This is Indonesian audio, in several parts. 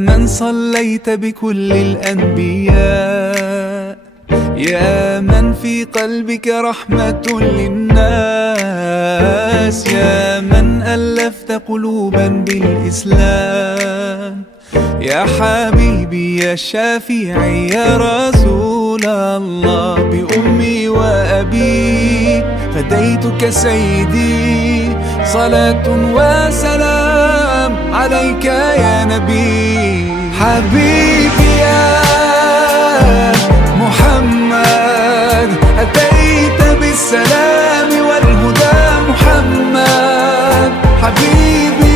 من صليت بكل الأنبياء، يا من في قلبك رحمة للناس، يا من ألفت قلوبا بالإسلام، يا حبيبي يا شافعي يا رسول الله، بأمي وأبي فديتك سيدي، صلاة وسلام عليك يا نبي. حبيبي يا محمد أتيت بالسلام والهدى محمد، حبيبي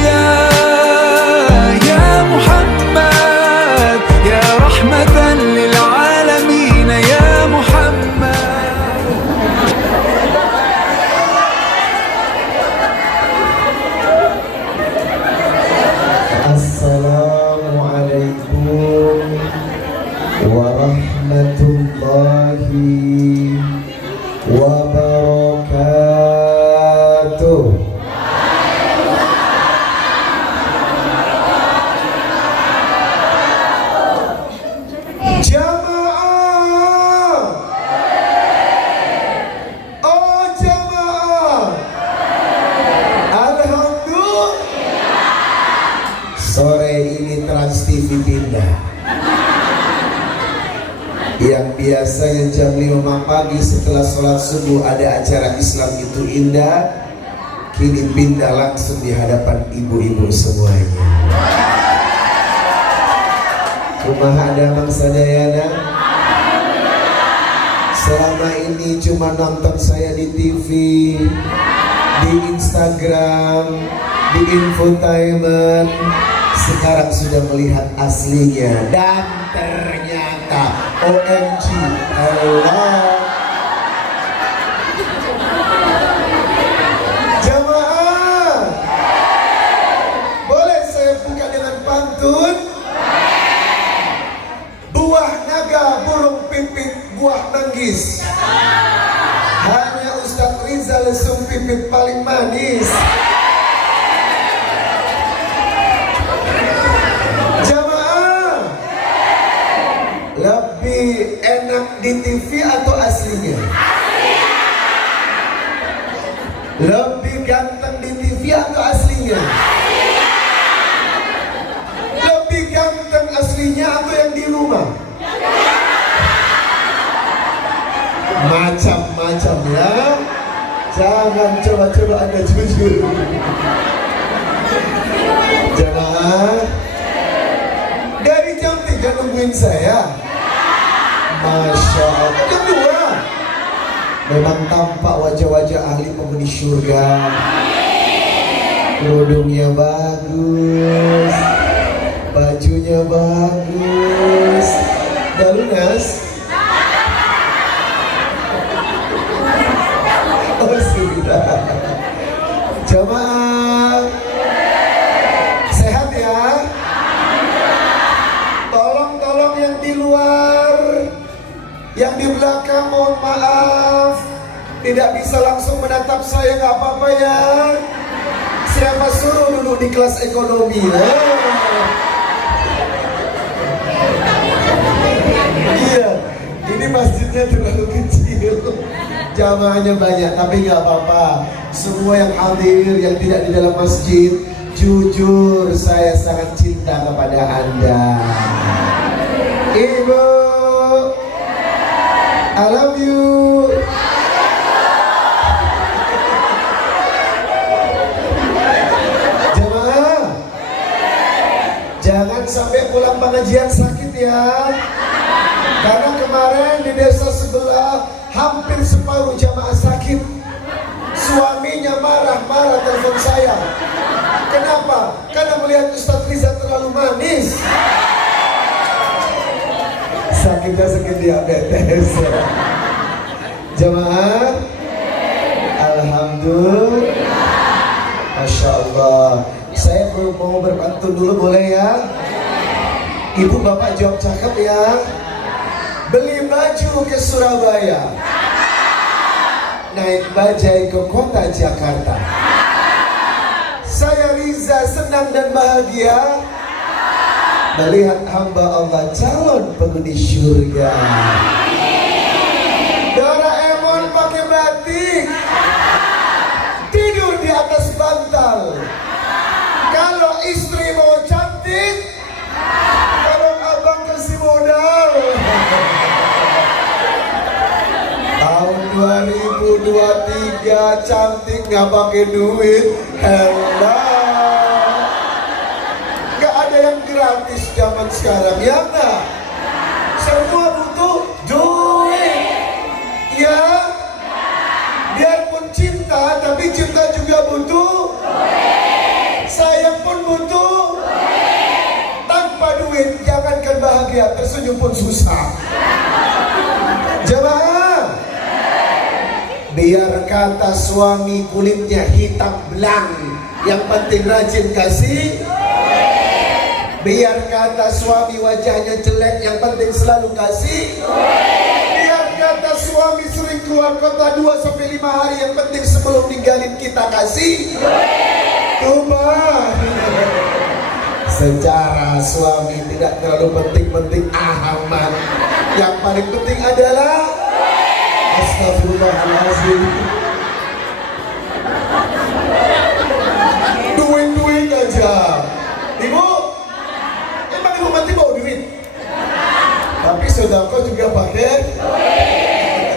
يا محمد يا رحمة للعالمين يا محمد. السلام عليكم ورحمة الله وبركاته. Jamaah, oh jamaah, alhamdulillah. Sore ini Trans TV pindah. Yang biasanya jam 5 pagi setelah sholat subuh ada acara Islam itu indah, kini pindah langsung di hadapan ibu-ibu semuanya. Kumaha Damang Sadayana? Selama ini cuma nonton saya di TV, di Instagram, di infotainment. Sekarang sudah melihat aslinya dan ternyata OMG Allah. Jamaah, boleh saya buka dengan pantun? Buah naga, burung pipit, buah manggis. Hanya Ustadz Rizal sum pipit paling manis. Jamaah, lebih enak di TV atau aslinya? Lebih ganteng di TV atau aslinya? Lebih ganteng aslinya atau yang di rumah? Macam-macam ya. Jangan coba-coba Anda jujur. Jamaah, dari jam 3 nungguin saya. Masya Allah. Jam 2 memang tampak wajah-wajah ahli penghuni surga. Kerudungnya bagus, bajunya bagus. Dah lunas? Oh sudah. Jamaah, sehat ya? Tolong yang di luar, yang di belakang mohon maaf, tidak bisa langsung menatap saya, nggak apa-apa ya. Siapa suruh duduk di kelas ekonomi ya? Iya, ini masjidnya terlalu kecil, jamaahnya banyak, tapi nggak apa-apa. Semua yang hadir, yang tidak di dalam masjid, jujur saya sangat cinta kepada Anda. Ibu, I love you. Jamaah, jangan sampai pulang pengajian sakit ya. Karena kemarin di desa sebelah hampir separuh jamaah sakit. Suaminya marah-marah telepon saya. Kenapa? Karena melihat Ustadz Riza terlalu manis. Sakitnya sakit diabetes. Jamaah, alhamdulillah, masya Allah. Saya mau berpantun dulu boleh ya? Ibu bapak jawab cakep ya. Beli baju ke Surabaya, naik bajai ke kota Jakarta. Saya Riza senang dan bahagia. melihat hamba Allah calon penghuni surga. Doraemon pakai batik, tidur di atas bantal. Kalau istri mau cantik, kalau abang kasih modal. Tahun 2023 cantik nggak pakai duit, hello. Nggak ada yang gratis zaman sekarang, ya nggak? Semua butuh duit, ya. Biarpun cinta, tapi cinta juga butuh duit. Sayang pun butuh duit. Tanpa duit, jangankan bahagia, tersenyum pun susah. Jemaah, biar kata suami kulitnya hitam belang, yang penting rajin kasih. Biar kata suami wajahnya jelek, yang penting selalu kasih. Biar kata suami sering keluar kota 2-5 hari, yang penting sebelum ninggalin kita kasih. Tumpah. Secara suami tidak terlalu penting-penting amat. Yang paling penting adalah astagfirullahaladzim, duit aja. Ibu, emang ibu mati bawa duit? Tapi sedekah juga pakai duit.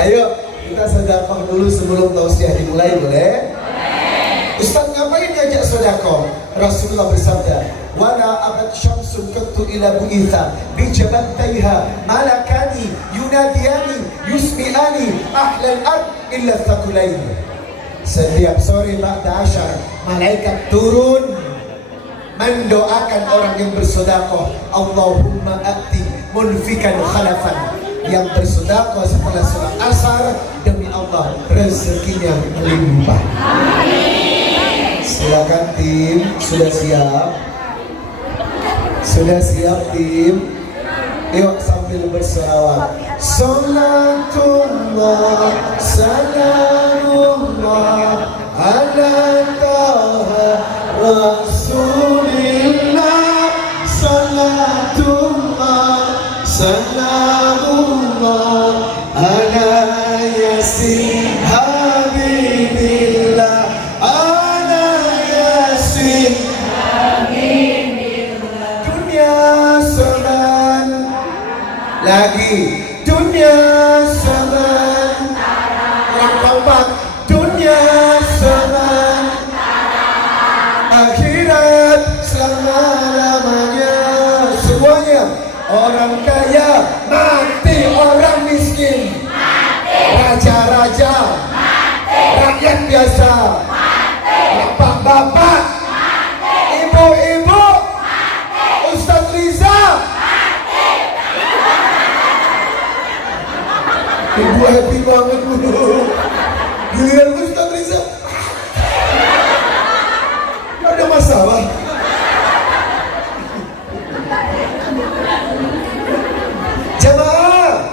Ayo kita sedekah dulu sebelum tausiah dimulai, boleh? Ustaz ngapain ngajak sedekah? Rasulullah bersabda, wala abad syamsun qattu ila bu'itha bi jabattaiha malakani yunadiyani yusmi'ani ahlal ard illa thaqulain. Setiap sore ba'da asyar malaikat turun mendoakan orang yang bersedekah, Allahumma ati munfikan khalafan, yang bersedekah setelah salat asar, demi Allah rezekinya melimpah. Silakan tim, sudah siap? Sudah siap tim? Yuk sambil berselawat. Salatullah, salamullah ala taha Rasulillah. Salatullah, salamullah ala yasin habibillah. Lagi dunia zaman, orang keempat dunia zaman, akhirat selama-lamanya. Semuanya, orang kaya mati, orang miskin mati, raja-raja mati, rakyat biasa mati, bapak-bapak mati, ibu-ibu mati, Ustaz Riza. Ibu happy banget dulu. Giliran Ustaz Riza gak ada masalah. Jemaah,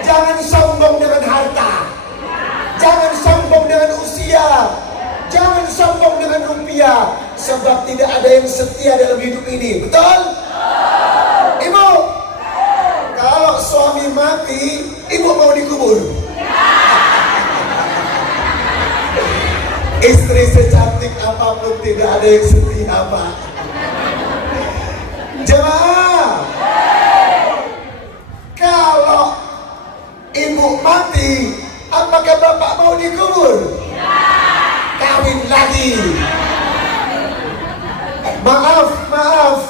jangan sombong dengan harta, jangan sombong dengan usia, jangan sombong dengan rupiah. Sebab tidak ada yang setia dalam hidup ini. Betul? Ibu, kalau suami mati, ibu mau dikubur? Istri secantik apapun tidak ada yang setia, Pak. Jemaah, kalau ibu mati, apakah bapak mau dikubur? Kawin lagi. Maaf,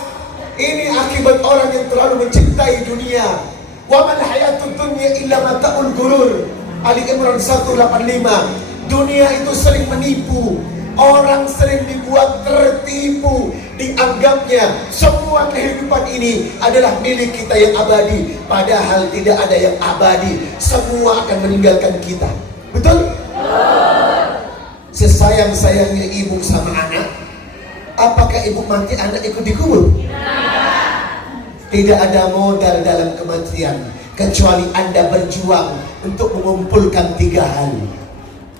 ini akibat orang yang terlalu mencintai dunia. Wa mal hayatud dunya illa mata'ul ghurur. Ali Imran 185. Dunia itu sering menipu. Orang sering dibuat tertipu. Dianggapnya semua kehidupan ini adalah milik kita yang abadi. Padahal tidak ada yang abadi. Semua akan meninggalkan kita. Betul? Sesayang-sayangnya ibu sama anak, apakah ibu mati anak ikut dikubur? Tidak ada modal dalam kematian kecuali Anda berjuang untuk mengumpulkan 3 hal: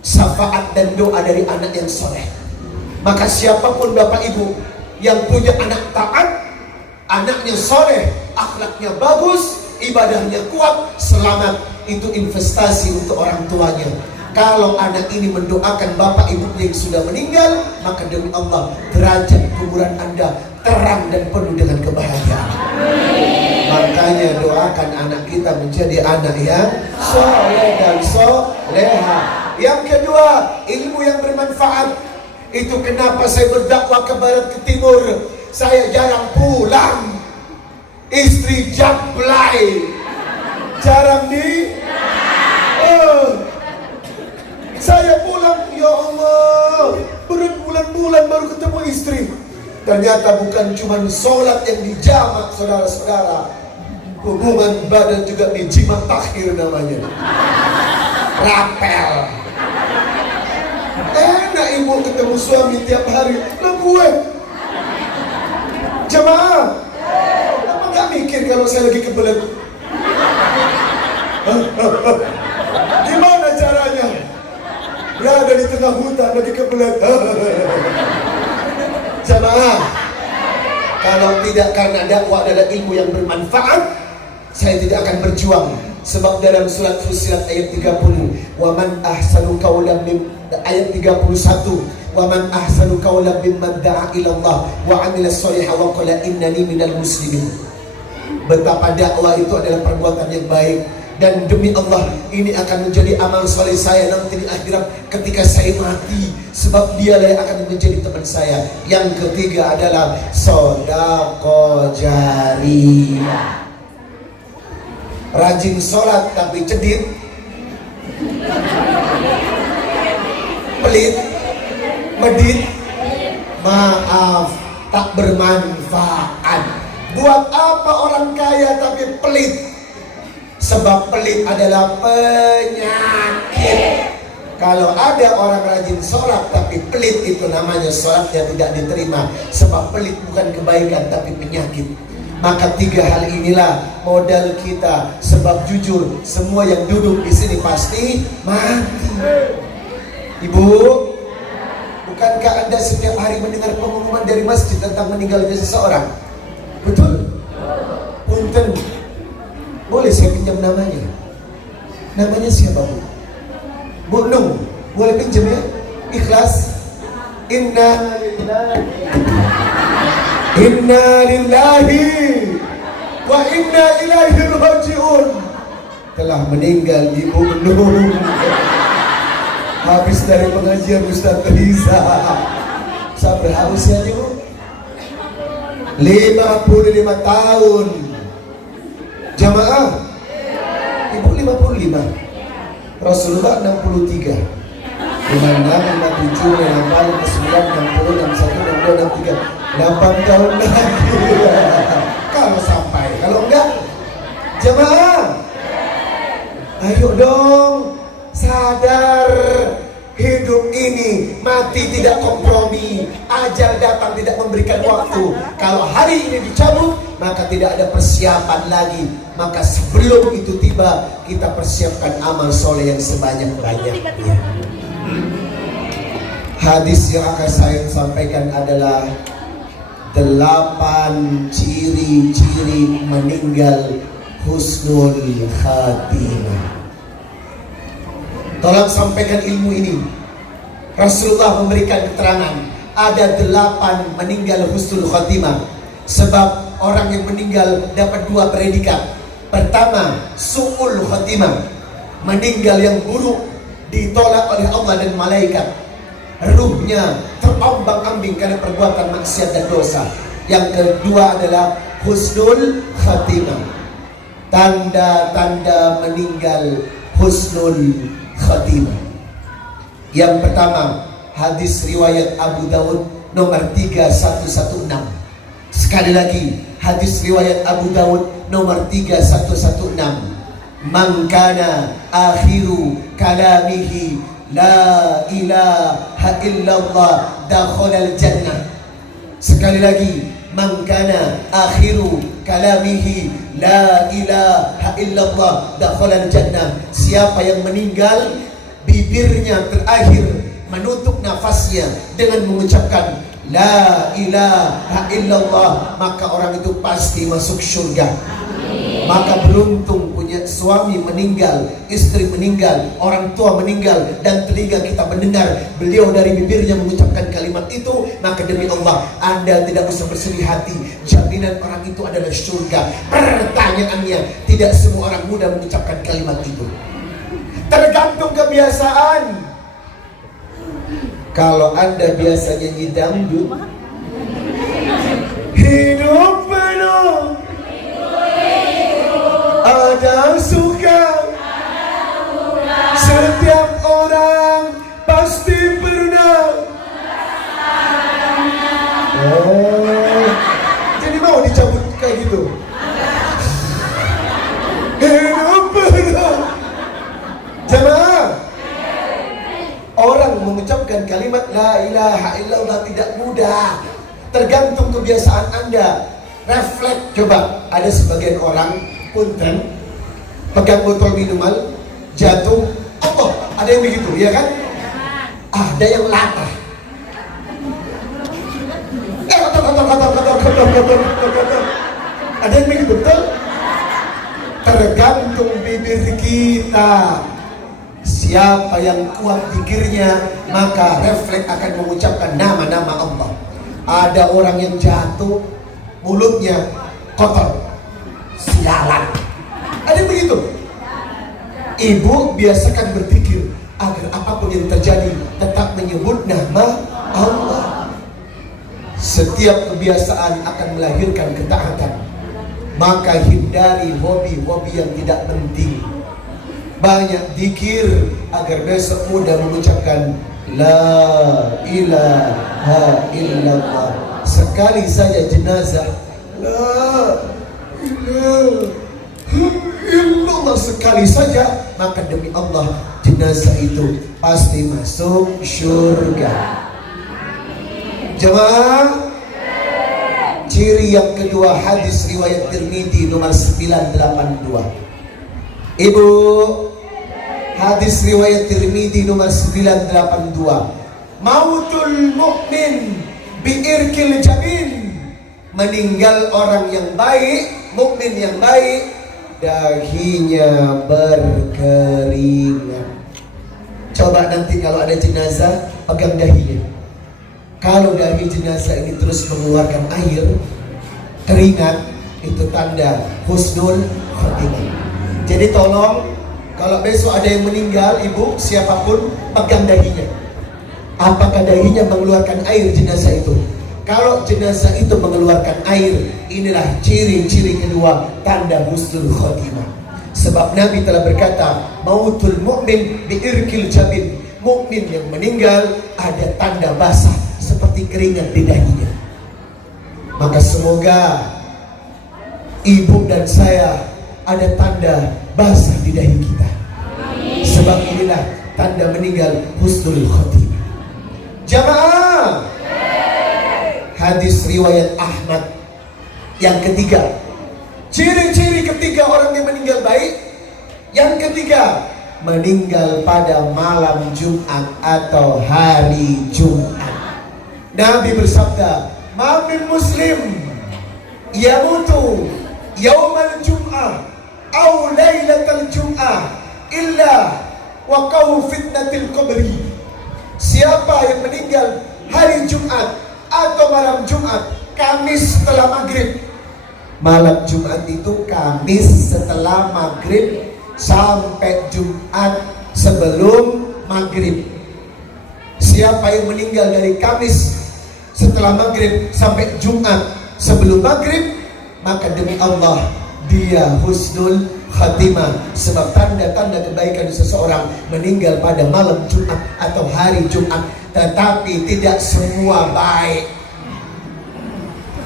syafaat dan doa dari anak yang soleh. Maka siapapun bapak ibu yang punya anak taat, anaknya soleh, akhlaknya bagus, ibadahnya kuat, selamat. Itu investasi untuk orang tuanya. Kalau anak ini mendoakan bapak ibunya yang sudah meninggal, maka demi Allah derajat kuburan Anda terang dan penuh dengan kebahagiaan. Makanya doakan anak kita menjadi anak yang soleh dan soleha. Yang kedua, ilmu yang bermanfaat. Itu kenapa saya berdakwah ke barat ke timur. Saya jarang pulang. Istri jablay, jarang di saya pulang, ya Allah, berbulan-bulan baru ketemu istri. Ternyata bukan cuma sholat yang dijamak, saudara-saudara, hubungan badan juga dijimat takhir namanya. Rapel. Enak ibu ketemu suami tiap hari. Lah gue jemaah, apa gak mikir kalau saya lagi kebelet? Gimana caranya? Berada di tengah hutan lagi kebelet. Jemaah, kalau tidak karena dakwah adalah ilmu yang bermanfaat, saya tidak akan berjuang. Sebab dalam surat Fussilat ayat 30, wa man ahsanu qawlan ayat 31, wa man ahsanu qawlan mimman da'a ila Allah wa 'amila sholihan wa qala innani minal muslimin. Betapa dakwah itu adalah perbuatan yang baik. Dan demi Allah, ini akan menjadi amal soleh saya nanti di akhirat ketika saya mati. Sebab dialah yang akan menjadi teman saya. Yang ketiga adalah sedekah jariyah. Rajin sholat tapi cedit, pelit, medit, maaf, tak bermanfaat. Buat apa orang kaya tapi pelit? Sebab pelit adalah penyakit. Kalau ada orang rajin sholat tapi pelit, itu namanya sholatnya tidak diterima. Sebab pelit bukan kebaikan tapi penyakit. Maka tiga hal inilah modal kita. Sebab jujur, semua yang duduk di sini pasti mati. Ibu, bukankah Anda setiap hari mendengar pengumuman dari masjid tentang meninggalnya seseorang? Betul? Punten, boleh saya pinjam namanya? Namanya siapa, Bu? Bu Nung, boleh pinjam ya? Ikhlas. Inna lillahi wa inna ilaihi raji'un. Telah meninggal Ibu Nung. Habis dari pengajian Ustaz Riza. Berapa usianya, Bu? 55 tahun. Jamaah, Ibu 55, Rasulullah 63, 56, 57, 58, 59, 60, 61, 62, 63, 8 tahun lagi. Kalau sampai, kalau enggak, jamaah, ayo dong, sadar. Hidup ini mati tidak kompromi, ajal datang tidak memberikan waktu. Kalau hari ini dicabut, maka tidak ada persiapan lagi. Maka sebelum itu tiba, kita persiapkan amal soleh yang sebanyak-banyaknya. Hadis yang akan saya sampaikan adalah 8 ciri-ciri meninggal husnul khatimah. Tolong sampaikan ilmu ini. Rasulullah memberikan keterangan ada 8 meninggal husnul khatimah. Sebab orang yang meninggal dapat 2 predikat. Pertama, su'ul khatimah, meninggal yang buruk, ditolak oleh Allah dan malaikat. Ruhnya terombang-ambing karena perbuatan maksiat dan dosa. Yang kedua adalah husnul khatimah, tanda-tanda meninggal husnul khatimah. Yang pertama, hadis riwayat Abu Dawud nomor 3116. Sekali lagi, hadis riwayat Abu Dawud nomor 3116. Man kana akhiru kalamihi la ilaha illallah dakhalal jannah. Sekali lagi, man kana akhiru kalamihi la ilaha illallah dakhalal jannah. Siapa yang meninggal bibirnya terakhir menutup nafasnya dengan mengucapkan la ilaha illallah, maka orang itu pasti masuk surga. Maka beruntung punya suami meninggal, istri meninggal, orang tua meninggal, dan telinga kita mendengar beliau dari bibirnya mengucapkan kalimat itu. Maka demi Allah, Anda tidak usah bersedih hati, jaminan orang itu adalah surga. Pertanyaannya, tidak semua orang mudah mengucapkan kalimat itu. Tergantung kebiasaan. Kalau Anda biasa nyanyi dangdut, hidup penuh ada suka, setiap orang pasti pernah. Jadi mau dicabut kayak gitu. Hidup penuh. Jemaah, orang mengucapkan kalimat la ilaha illallah tidak mudah. Tergantung kebiasaan Anda. Refleks. Coba, ada sebagian orang punten pegang botol minuman jatuh, Allah, ada yang begitu, ya kan? Ada yang latah, ada yang begitu, betul? Tergantung bibir kita. Siapa yang kuat zikirnya, maka refleks akan mengucapkan nama-nama Allah. Ada orang yang jatuh, mulutnya kotor, sialan. Ada yang begitu. Ibu biasakan berpikir agar apapun yang terjadi tetap menyebut nama Allah. Setiap kebiasaan akan melahirkan ketaatan. Maka hindari hobi-hobi yang tidak penting. Banyak zikir agar besok mudah mengucapkan la ilaha illallah. Sekali saja jenazah, la ilaha illallah, sekali saja, maka demi Allah jenazah itu pasti masuk surga. Jemaah, ciri yang kedua, hadis riwayat Tirmidzi nomor 982. Ibu, hadis riwayat Tirmidzi nomor 982. Mautul mu'min bi'irkil jabin. Meninggal orang yang baik, mukmin yang baik, dahinya berkeringat. Coba nanti kalau ada jenazah, pegang dahinya. Kalau dahi jenazah ini terus mengeluarkan air, keringat, itu tanda husnul khotimah. Jadi tolong, kalau besok ada yang meninggal, ibu, siapapun, pegang dahinya. Apakah dahinya mengeluarkan air jenazah itu? Kalau jenazah itu mengeluarkan air, inilah ciri-ciri kedua, tanda husnul khotimah. Sebab Nabi telah berkata, mautul mu'min bi'irkil jabin. Mukmin yang meninggal ada tanda basah seperti keringat di dahinya. Maka semoga ibu dan saya ada tanda basah di dahi kita. Sebab inilah tanda meninggal husnul khotimah. Jamaah, hadis riwayat Ahmad yang ketiga, ciri-ciri ketiga orang yang meninggal baik. Yang ketiga, meninggal pada malam Jumat atau hari Jumat. Nabi bersabda, ma min muslim yamutu yaumal jum'ah au lailatal jum'ah illa waqau fitnatil qabri. Siapa yang meninggal hari Jumat atau malam Jumat, Kamis setelah maghrib. Malam Jumat itu Kamis setelah maghrib sampai Jumat sebelum maghrib. Siapa yang meninggal dari Kamis setelah maghrib sampai Jumat sebelum maghrib, maka demi Allah dia husnul khatimah. Sebab tanda-tanda kebaikan seseorang meninggal pada malam Jumat atau hari Jumat. Tetapi tidak semua baik.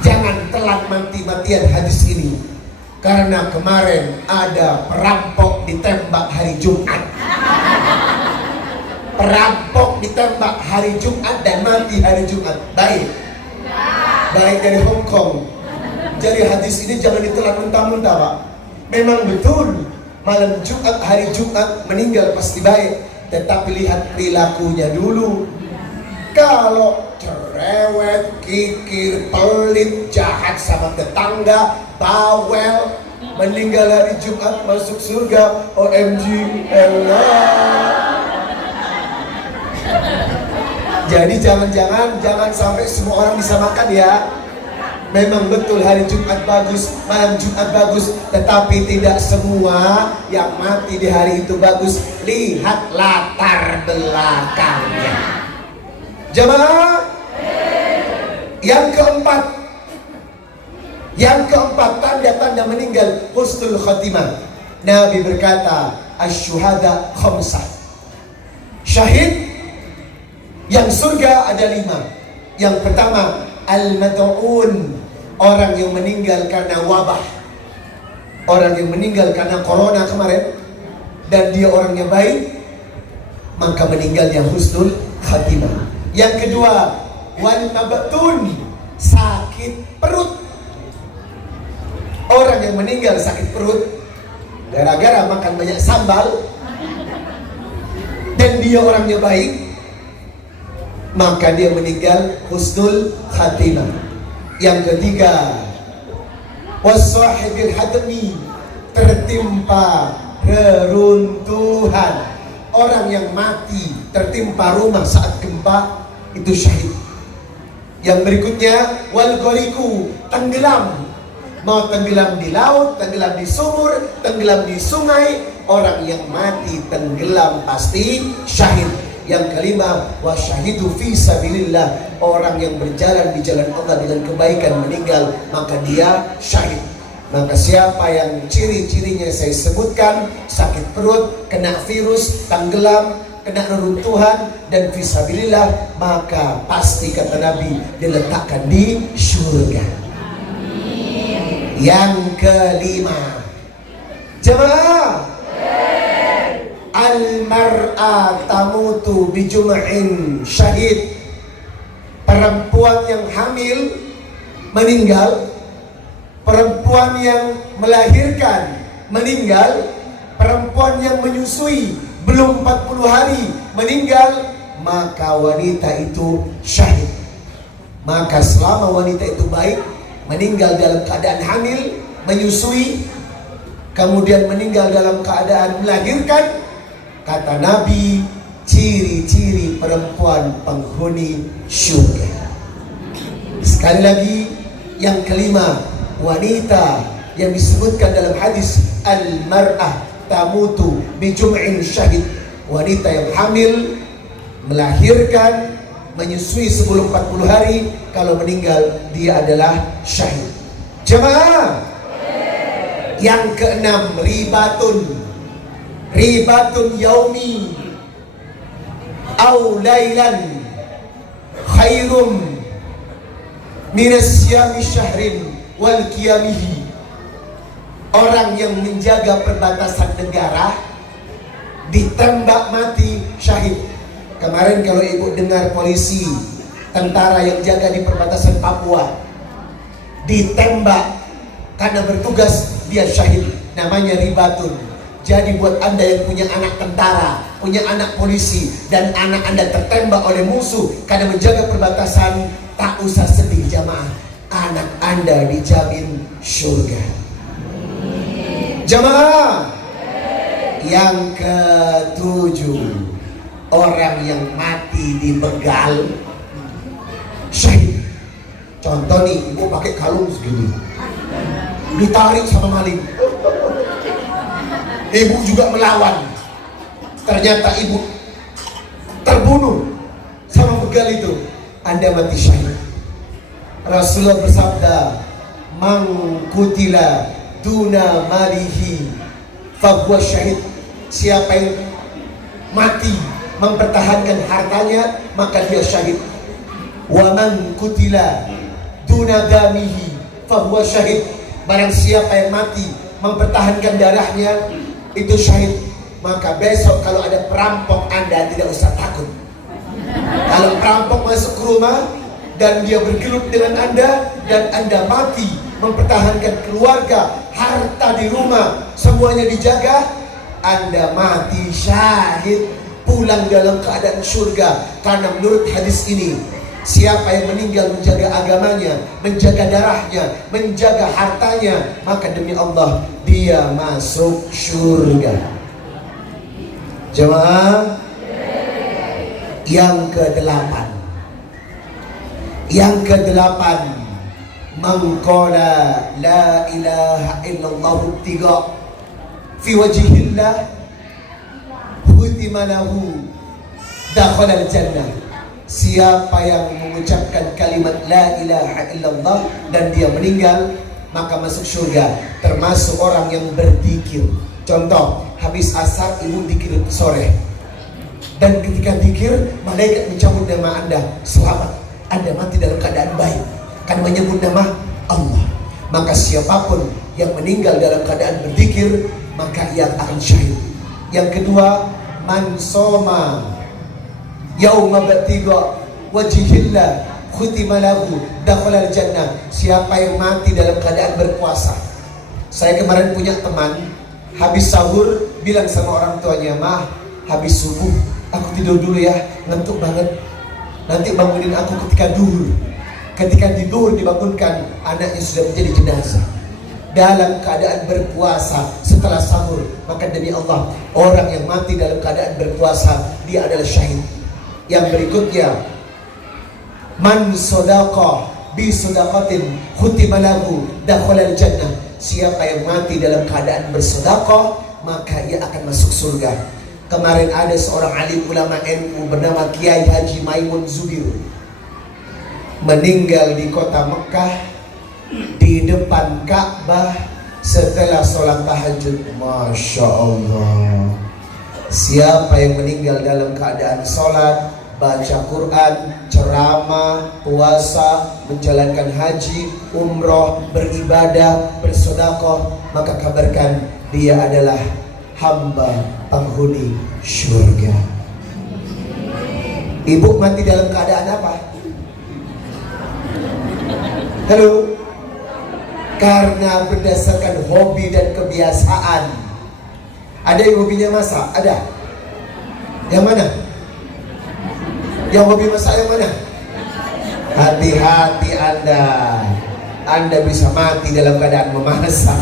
Jangan telat mati-matian hadis ini, karena kemarin ada perampok ditembak hari Jumat. Perampok ditembak hari Jumat dan mati hari Jumat. Baik? Baik dari Hong Kong. Jadi hadis ini jangan ditelan mentah-mentah, Pak. Memang betul malam Jumat, hari Jumat meninggal pasti baik. Tetapi lihat perilakunya dulu. Kalau cerai cerewet, kikir, pelit, jahat sama tetangga, bawel, meninggal hari Jumat masuk surga. OMG, Allah. Jadi jangan sampai semua orang bisa makan ya. Memang betul hari Jumat bagus, malam Jumat bagus, tetapi tidak semua yang mati di hari itu bagus. Lihat latar belakangnya. Jemaah, yang keempat tanda-tanda meninggal husnul khatimah. Nabi berkata, asyuhada khamsah. Syahid yang surga ada 5. Yang pertama, al-mad'un, orang yang meninggal karena wabah, orang yang meninggal karena corona kemarin, dan dia orangnya baik, maka meninggalnya husnul khatimah. Yang kedua, wal mabtun, sakit perut. Orang yang meninggal sakit perut gara-gara makan banyak sambal dan dia orangnya baik, maka dia meninggal husnul khatimah. Yang ketiga, wasahibil hadmi, tertimpa reruntuhan. Orang yang mati tertimpa rumah saat gempa itu syahid. Yang berikutnya, wal ghariqu, tenggelam. Mau tenggelam di laut, tenggelam di sumur, tenggelam di sungai, orang yang mati tenggelam pasti syahid. Yang kelima, wasyahidu fi sabilillah, orang yang berjalan di jalan Allah dengan kebaikan meninggal, maka dia syahid. Maka siapa yang ciri-cirinya saya sebutkan, sakit perut, kena virus, tenggelam, kena reruntuhan, dan fi sabilillah, maka pasti kata Nabi diletakkan di surga. Yang kelima, jemaah, al-mar'a tamutu bijum'in syahid. Perempuan yang hamil meninggal, perempuan yang melahirkan meninggal, perempuan yang menyusui belum 40 hari meninggal, maka wanita itu syahid. Maka selama wanita itu baik, meninggal dalam keadaan hamil, menyusui, kemudian meninggal dalam keadaan melahirkan, kata Nabi, ciri-ciri perempuan penghuni surga. Sekali lagi, yang kelima, wanita yang disebutkan dalam hadis, al-mar'ah tamutu bijum'in syahid, wanita yang hamil, melahirkan, menyusui sebelum 40 hari, kalau meninggal dia adalah syahid. Jemaah, yang keenam, ribatun yaumi au lailan khairum minas siyami syahrin wal qiyamihi. Orang yang menjaga perbatasan negara ditembak mati syahid. Kemarin kalau ibu dengar polisi, tentara yang jaga di perbatasan Papua ditembak karena bertugas, dia syahid, namanya ribatun. Jadi buat anda yang punya anak tentara, punya anak polisi, dan anak anda tertembak oleh musuh karena menjaga perbatasan, tak usah sedih jamaah, anak anda dijamin surga. Jamaah, yang ketujuh, orang yang mati di begal syahid. Contoh nih, ibu pakai kalung segini, ditarik sama maling, ibu juga melawan, ternyata ibu terbunuh sama begal itu, anda mati syahid. Rasulullah bersabda, man kutila duna malihi fahuwa syahid. Siapa yang mati mempertahankan hartanya, maka dia syahid. Wa man kutila duna damihi fahuwa syahid. Barang siapa yang mati mempertahankan darahnya, itu syahid. Maka besok kalau ada perampok, anda tidak usah takut. Kalau perampok masuk ke rumah dan dia bergelut dengan anda, dan anda mati mempertahankan keluarga, harta di rumah, semuanya dijaga, anda mati syahid, pulang dalam keadaan surga. Karena menurut hadis ini, Siapa yang meninggal menjaga agamanya, menjaga darahnya, menjaga hartanya, maka demi Allah dia masuk surga. Jemaah, yang ke-8. Yang ke-8, mengqala la ilaha illallah tiga fi wajhillah hutima lahu dakhala al-jannah. Siapa yang mengucapkan kalimat la ilaha illallah dan dia meninggal, maka masuk surga, termasuk orang yang berzikir. Contoh, habis asar ibu zikir sore, dan ketika zikir malaikat mencabut nama Anda. Sahabat, Anda mati dalam keadaan baik karena menyebut nama Allah. Maka siapapun yang meninggal dalam keadaan berzikir, maka ia akan syahid. Yang kedua, man soma yauma batiga wajhillah khutima lahu dakhala al-jannah. Siapa yang mati dalam keadaan berpuasa. Saya kemarin punya teman, habis sahur bilang sama orang tuanya, "Mah, habis subuh aku tidur dulu ya, ngantuk banget. Nanti bangunin aku ketika duhur." Ketika di duhur dibangunkan, anaknya sudah menjadi jenazah dalam keadaan berpuasa setelah sahur. Maka demi Allah, orang yang mati dalam keadaan berpuasa, dia adalah syahid. Yang berikutnya, man sodaqa bi sodaqatin khutima lahu dakhala al-jannah. Siapa yang mati dalam keadaan bersedekah, maka ia akan masuk surga. Kemarin ada seorang alim ulama NU bernama Kiai Haji Maimun Zubir, meninggal di kota Mekah di depan Ka'bah setelah sholat tahajud. Masya Allah. Siapa yang meninggal dalam keadaan sholat, baca Quran, ceramah, puasa, menjalankan haji, umroh, beribadah, bersedekah, maka kabarkan dia adalah hamba penghuni surga. Ibu mati dalam keadaan apa? Halo? Karena berdasarkan hobi dan kebiasaan. Ada yang hobinya masak? Ada? Yang mana? Yang hobi masak yang mana? Hati-hati Anda. Anda bisa mati dalam keadaan memasak.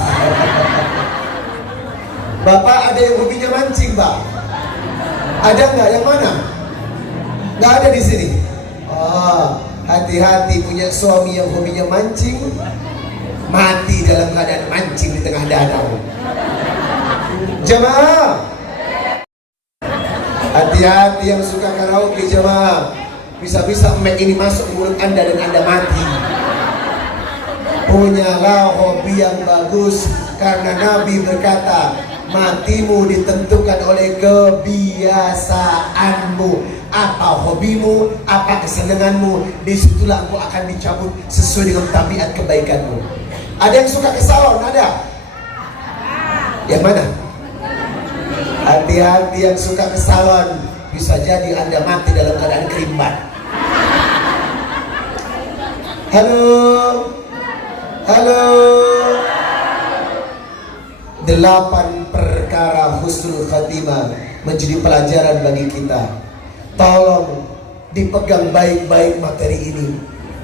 Bapak ada yang hobinya mancing, Pak? Ada nggak? Yang mana? Nggak ada di sini. Oh, hati-hati punya suami yang hobinya mancing, mati dalam keadaan mancing di tengah danau. Jemaah, hati-hati yang suka karaoke jemaah. Bisa-bisa mic ini masuk ke mulut Anda dan Anda mati. Punyalah hobi yang bagus, karena Nabi berkata, matimu ditentukan oleh kebiasaanmu. Apa hobimu, apa kesenanganmu, disitulah engkau akan dicabut sesuai dengan tabiat kebaikanmu. Ada yang suka ke salon? Ada? Yang mana? Hati-hati yang suka ke salon, bisa jadi Anda mati dalam keadaan kerimbat. Halo? Halo? 8 perkara husnul khatimah menjadi pelajaran bagi kita. Tolong dipegang baik-baik materi ini.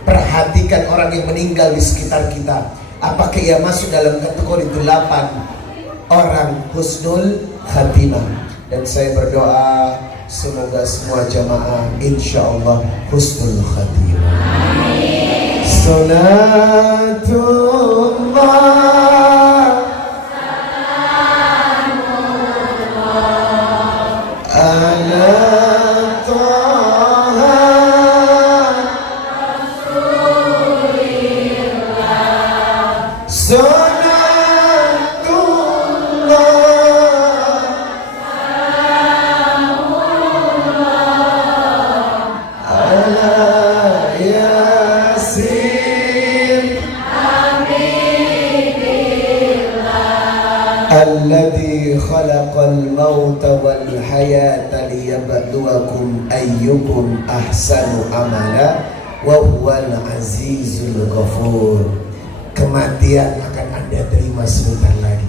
Perhatikan orang yang meninggal di sekitar kita. Apakah ia masuk dalam kategori 8 orang husnul khatimah? Dan saya berdoa semoga semua jamaah insya-Allah husnul khatimah. Salatullah alladzi khalaqal mauta wal hayata liyabluwakum ayyukum ahsanu amala wa huwal azizul ghafur. Kematian akan Anda terima sebentar lagi.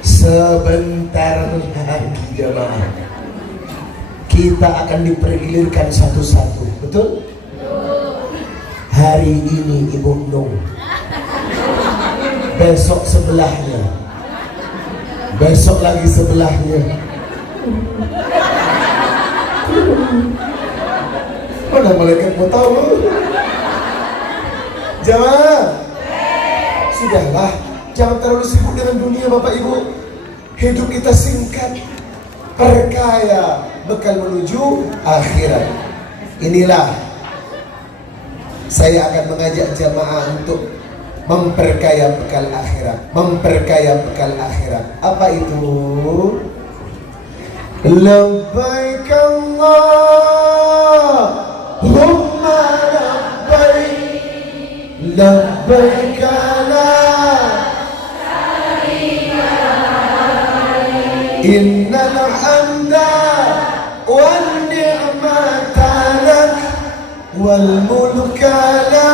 Sebentar lagi jemaah. kita akan dipergilirkan satu-satu, betul? Hari ini Ibu Nung, besok sebelahnya, besok lagi sebelahnya. Mana malaikat mau tahu? Jangan. Sudahlah, jangan terlalu sibuk dengan dunia Bapak Ibu. Hidup kita singkat, perkaya, bekal menuju akhirat. Inilah saya akan mengajak jamaah untuk memperkaya bekal akhirat. Memperkaya bekal akhirat. Apa itu? Labbaik Allahumma labbaik, labbaik la innal hamda wan ni'mata lak wal mulka la